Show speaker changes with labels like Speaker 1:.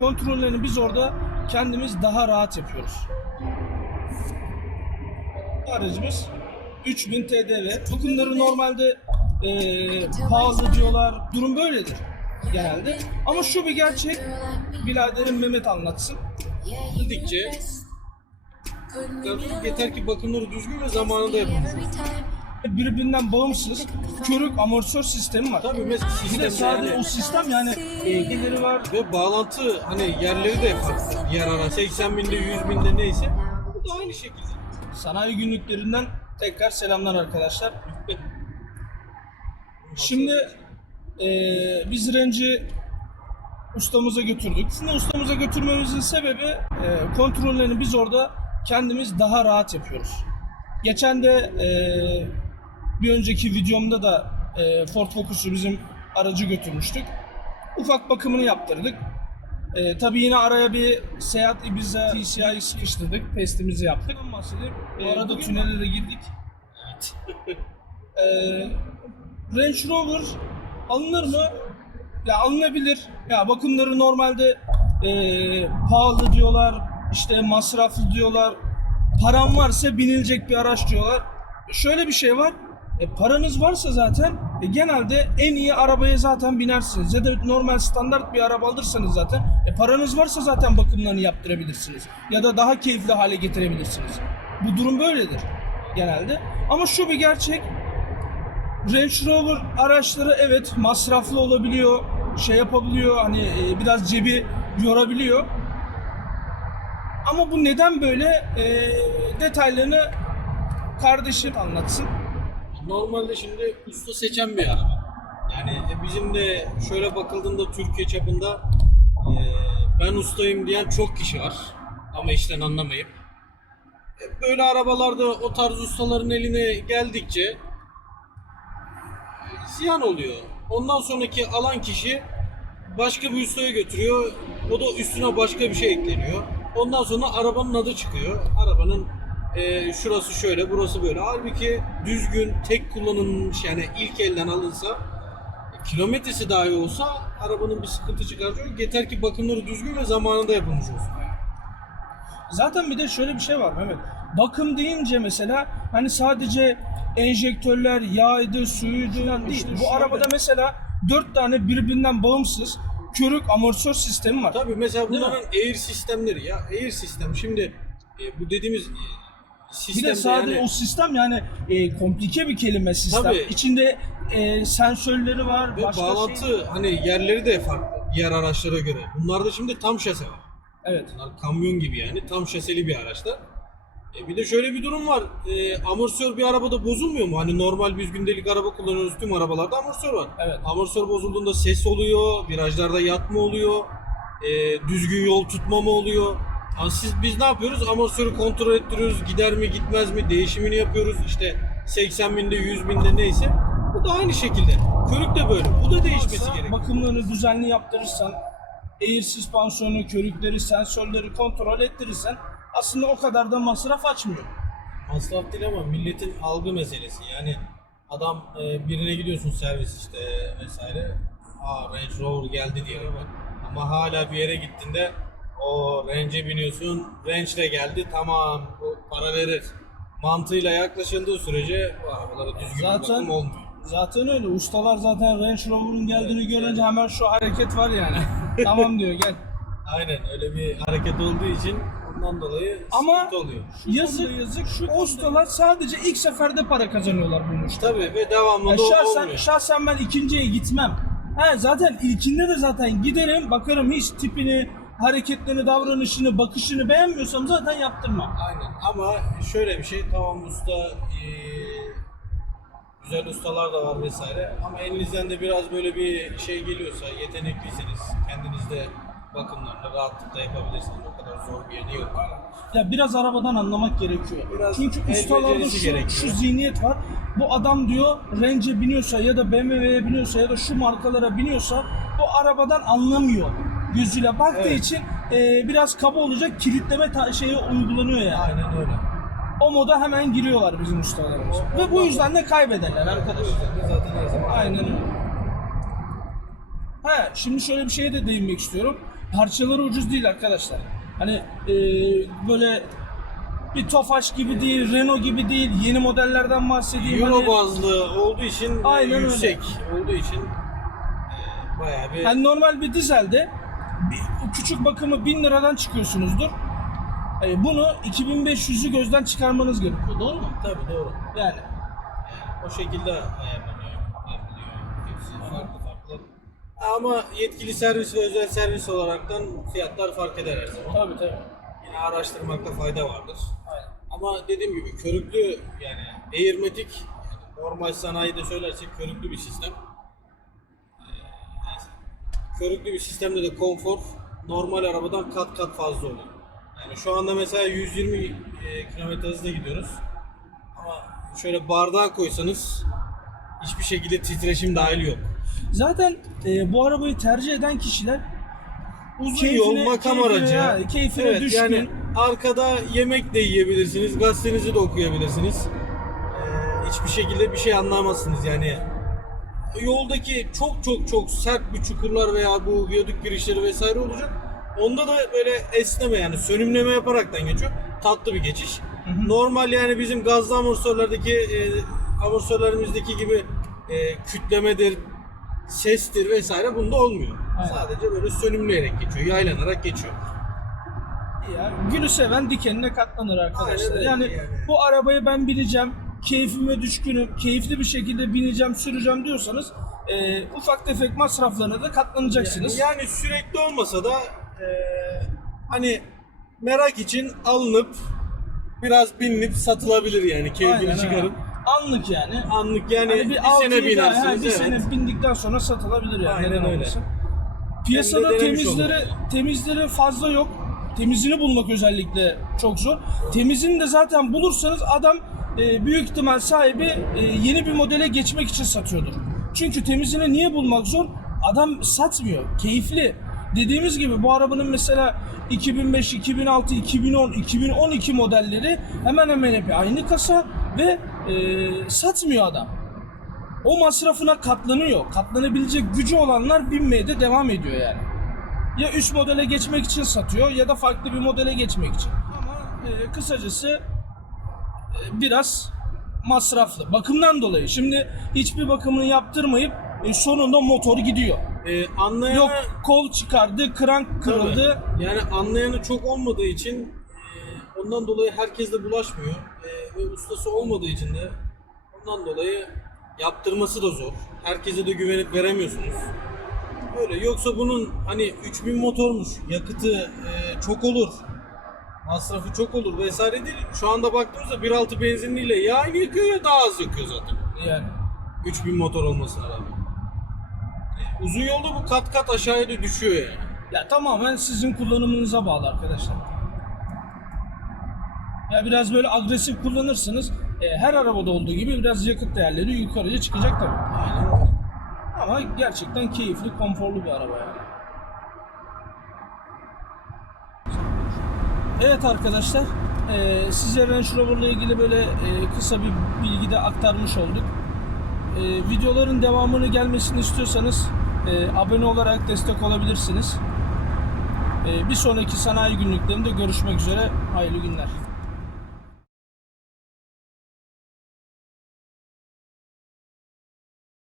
Speaker 1: Kontrollerini biz orada kendimiz daha rahat yapıyoruz. Aracımız 3000 TDV. Bakımları normalde eee pahalı diyorlar. Durum böyledir genelde. Ama şu bir gerçek. Biraderim Mehmet anlatsın.
Speaker 2: Dedikçe yeter ki bakımları düzgün ve zamanında yapılmış.
Speaker 1: Birbirinden bağımsız körük amortisör sistemi var.
Speaker 2: Tabii mesela
Speaker 1: Bir de
Speaker 2: sistem
Speaker 1: sadece
Speaker 2: yani
Speaker 1: o sistem yani e, geliri var.
Speaker 2: ve bağlantı hani yerleri de farklı. Diğer ara 80 binde 100 binde neyse bu da aynı şekilde.
Speaker 1: Sanayi günlüklerinden tekrar selamlar arkadaşlar. Şimdi eee biz renci ustamıza götürdük. Şimdi ustamıza götürmemizin sebebi eee, kontrollerini biz orada kendimiz daha rahat yapıyoruz. Geçen de eee, bir önceki videomda da eee, Ford Focus'u bizim aracı götürmüştük. Ufak bakımını yaptırdık. Ee, tabii yine araya bir Seat Ibiza TCI'yi sıkıştırdık. Testimizi yaptık. Bahsedeyim. Bu
Speaker 2: Ee,
Speaker 1: arada tünele de girdik. Ee, Range Rover alınır mı? Ya alınabilir. Ya bakımları normalde ee, pahalı diyorlar. işte masraflı diyorlar. Param varsa binilecek bir araç diyorlar. Şöyle bir şey var. E, paranız varsa zaten e, genelde en iyi arabaya zaten binersiniz. Ya da normal standart bir araba alırsanız zaten e, paranız varsa zaten bakımlarını yaptırabilirsiniz. Ya da daha keyifli hale getirebilirsiniz. Bu durum böyledir genelde. Ama şu bir gerçek. Range Rover araçları evet masraflı olabiliyor. Şey yapabiliyor hani e, biraz cebi yorabiliyor. Ama bu neden böyle e, detaylarını kardeşim anlatsın.
Speaker 2: Normalde şimdi usta seçen bir araba. Yani e, bizim de şöyle bakıldığında Türkiye çapında e, ben ustayım diyen çok kişi var. Ama işten anlamayıp. E, Böyle arabalarda o tarz ustaların eline geldikçe ziyan oluyor. Ondan sonraki alan kişi başka bir ustaya götürüyor. O da üstüne başka bir şey ekleniyor. Ondan sonra arabanın adı çıkıyor. Arabanın e, şurası şöyle, burası böyle. Halbuki düzgün, tek kullanılmış yani ilk elden alınsa e, kilometresi dahi olsa arabanın bir sıkıntı çıkartıyor. Yeter ki bakımları düzgün ve zamanında yapılmış olsun.
Speaker 1: Zaten bir de şöyle bir şey var Mehmet. Bakım deyince mesela hani sadece enjektörler, yağydı, suyuydu falan değil. Bu arabada mesela dört tane birbirinden bağımsız körük amortisör sistemi var.
Speaker 2: Tabii mesela bunların air sistemleri ya air sistem şimdi e, bu dediğimiz e,
Speaker 1: Bir
Speaker 2: sistemde
Speaker 1: de sadece
Speaker 2: yani
Speaker 1: o sistem yani e, komplike bir kelime sistem.
Speaker 2: Tabii.
Speaker 1: İçinde e, sensörleri var,
Speaker 2: ve
Speaker 1: başka
Speaker 2: bağlantı
Speaker 1: şey.
Speaker 2: hani yerleri de farklı diğer araçlara göre. Bunlarda şimdi tam şase var.
Speaker 1: Evet.
Speaker 2: Bunlar kamyon gibi yani tam şaseli bir araçlar. E bir de şöyle bir durum var. E, amortisör bir arabada bozulmuyor mu? Hani normal biz gündelik araba kullanıyoruz tüm arabalarda amortisör var.
Speaker 1: Evet.
Speaker 2: Amortisör bozulduğunda ses oluyor, virajlarda yatma oluyor, e, düzgün yol tutma mı oluyor? Siz biz ne yapıyoruz? Amortisörü kontrol ettiriyoruz. Gider mi gitmez mi? Değişimini yapıyoruz. İşte 80 binde 100 binde neyse. Bu da aynı şekilde. Körük de böyle. Bu da değişmesi
Speaker 1: Varsa
Speaker 2: gerekiyor.
Speaker 1: Bakımlarını düzenli yaptırırsan, air süspansiyonu, körükleri, sensörleri kontrol ettirirsen aslında o kadar da masraf açmıyor.
Speaker 2: Masraf değil ama milletin algı meselesi. Yani adam e, birine gidiyorsun servis işte vesaire. Aa Range Rover geldi diye. Ama hala bir yere gittiğinde o Range'e biniyorsun. Range de geldi tamam bu para verir. Mantığıyla yaklaşıldığı sürece bu arabalara düzgün bir
Speaker 1: Zaten
Speaker 2: bakım olmuyor.
Speaker 1: zaten öyle. Ustalar zaten Range Rover'ın geldiğini görünce hemen şu hareket var yani. tamam diyor gel.
Speaker 2: Aynen öyle bir hareket olduğu için ondan dolayı
Speaker 1: Ama
Speaker 2: sıkıntı oluyor.
Speaker 1: yazık yazık şu ustalar sadece ilk seferde para kazanıyorlar bu işte.
Speaker 2: Tabii ve devamlı
Speaker 1: Ya
Speaker 2: da
Speaker 1: şahsen,
Speaker 2: olmuyor.
Speaker 1: şahsen ben ikinciye gitmem. He, zaten ilkinde de zaten giderim bakarım hiç tipini, hareketlerini, davranışını, bakışını beğenmiyorsam zaten yaptırmam.
Speaker 2: Aynen ama şöyle bir şey tamam usta eee, güzel ustalar da var vesaire ama elinizden de biraz böyle bir şey geliyorsa yetenekliyseniz kendinizde bakımlarını rahatlıkla yapabilirsiniz. O kadar zor bir yanı yok.
Speaker 1: Ya biraz arabadan anlamak gerekiyor.
Speaker 2: Biraz
Speaker 1: Çünkü ustalarda şu,
Speaker 2: gerekiyor.
Speaker 1: şu zihniyet var. Bu adam diyor Range'e biniyorsa ya da BMW'ye biniyorsa ya da şu markalara biniyorsa bu arabadan anlamıyor. Gözüyle baktığı
Speaker 2: Evet.
Speaker 1: için e, biraz kaba olacak kilitleme ta- şeyi uygulanıyor yani.
Speaker 2: Aynen öyle.
Speaker 1: O moda hemen giriyorlar bizim ustalarımız.
Speaker 2: O-
Speaker 1: Ve bu yüzden de kaybederler arkadaşlar.
Speaker 2: zaten her zaman
Speaker 1: Aynen öyle. Ha, şimdi şöyle bir şeye de değinmek istiyorum. parçaları ucuz değil arkadaşlar. Hani e, böyle bir Tofaş gibi değil, Renault gibi değil, yeni modellerden bahsedeyim.
Speaker 2: Euro
Speaker 1: Hani-
Speaker 2: bazlı olduğu için e,
Speaker 1: Aynen öyle.
Speaker 2: yüksek olduğu için e, bayağı bir
Speaker 1: Yani normal bir dizelde bir küçük bakımı 1000 liradan çıkıyorsunuzdur. E, bunu 2500'ü gözden çıkarmanız gerekiyor. Doğru mu?
Speaker 2: tabii doğru.
Speaker 1: Yani.
Speaker 2: O şekilde ayarlanıyor, yapılıyor. Hepsi farklı farklı. Ama yetkili servis ve özel servis olaraktan fiyatlar fark eder her zaman.
Speaker 1: Tabii tabii.
Speaker 2: Yine araştırmakta fayda vardır.
Speaker 1: Aynen.
Speaker 2: Ama dediğim gibi körüklü yani Airmatic yani normal sanayide söylersek körüklü bir sistem. Körüklü bir sistemde de konfor normal arabadan kat kat fazla oluyor. Yani şu anda mesela 120 e, km hızla gidiyoruz. Ama şöyle bardağa koysanız hiçbir şekilde titreşim dahil yok.
Speaker 1: Zaten e, bu arabayı tercih eden kişiler
Speaker 2: Uzun
Speaker 1: Keyfine-
Speaker 2: yol makam
Speaker 1: keyfine-
Speaker 2: aracı.
Speaker 1: ha, keyfine
Speaker 2: evet,
Speaker 1: düşkün.
Speaker 2: Yani arkada yemek de yiyebilirsiniz, gazetenizi de okuyabilirsiniz. Ee, hiçbir şekilde bir şey anlamazsınız yani. Yoldaki çok çok çok sert bir çukurlar veya bu viyadük girişleri vesaire olacak. Onda da böyle esneme yani sönümleme yaparaktan geçiyor. Tatlı bir geçiş. Normal yani bizim gazlı amortisörlerdeki e, amortisörlerimizdeki gibi e, kütlemedir, sestir vesaire bunda olmuyor.
Speaker 1: Aynen.
Speaker 2: Sadece böyle sönümleyerek geçiyor, yaylanarak geçiyor.
Speaker 1: ya, gülü seven dikenine katlanır arkadaşlar.
Speaker 2: Aynen
Speaker 1: Yani,
Speaker 2: yani.
Speaker 1: bu arabayı ben bineceğim, keyfime düşkünüm, keyifli bir şekilde bineceğim, süreceğim diyorsanız e, ufak tefek masraflarına da katlanacaksınız.
Speaker 2: Yani sürekli olmasa da e, hani merak için alınıp biraz binilip satılabilir yani keyfini
Speaker 1: Aynen,
Speaker 2: çıkarıp.
Speaker 1: Anlık yani.
Speaker 2: Anlık yani
Speaker 1: Hani
Speaker 2: bir,
Speaker 1: bir,
Speaker 2: sene binersiniz.
Speaker 1: ha, bir
Speaker 2: evet.
Speaker 1: sene bindikten sonra satılabilir yani.
Speaker 2: Aynen öyle.
Speaker 1: olmasın. Piyasada temizleri
Speaker 2: olur.
Speaker 1: temizleri fazla yok. Temizini bulmak özellikle çok zor. Temizini de zaten bulursanız adam e, büyük ihtimal sahibi e, yeni bir modele geçmek için satıyordur. Çünkü temizini niye bulmak zor? Adam satmıyor. Keyifli. Dediğimiz gibi bu arabanın mesela 2005, 2006, 2010, 2012 modelleri hemen hemen hep aynı kasa ve e, satmıyor adam o masrafına katlanıyor. Katlanabilecek gücü olanlar binmeye de devam ediyor yani. Ya üst modele geçmek için satıyor ya da farklı bir modele geçmek için. Ama e, kısacası biraz masraflı. Bakımdan dolayı. Şimdi hiçbir bakımını yaptırmayıp e, sonunda motor gidiyor.
Speaker 2: E, anlayanı,
Speaker 1: Yok kol çıkardı, krank kırıldı.
Speaker 2: Tabii. Yani anlayanı çok olmadığı için e, ondan dolayı herkes de bulaşmıyor. E, ve ustası olmadığı için de ondan dolayı yaptırması da zor. Herkese de güvenip veremiyorsunuz. Öyle. Yoksa bunun hani 3000 motormuş, yakıtı e, çok olur. Masrafı çok olur vesaire değil. Şu anda baktığımızda 1.6 benzinliyle ya aynı yakıyor ya daha az yakıyor zaten.
Speaker 1: Yani.
Speaker 2: 3000 motor olmasına rağmen. E, Uzun yolda bu kat kat aşağıya da düşüyor yani.
Speaker 1: Ya tamamen sizin kullanımınıza bağlı arkadaşlar. Ya biraz böyle agresif kullanırsınız. e, her arabada olduğu gibi biraz yakıt değerleri yukarıya çıkacak tabii.
Speaker 2: Aynen.
Speaker 1: Ama gerçekten keyifli, konforlu bir araba yani. Evet arkadaşlar, e, size Range Rover ile ilgili böyle e, kısa bir bilgi de aktarmış olduk. E, videoların devamını gelmesini istiyorsanız e, abone olarak destek olabilirsiniz. E, bir sonraki sanayi günlüklerinde görüşmek üzere. Hayırlı günler.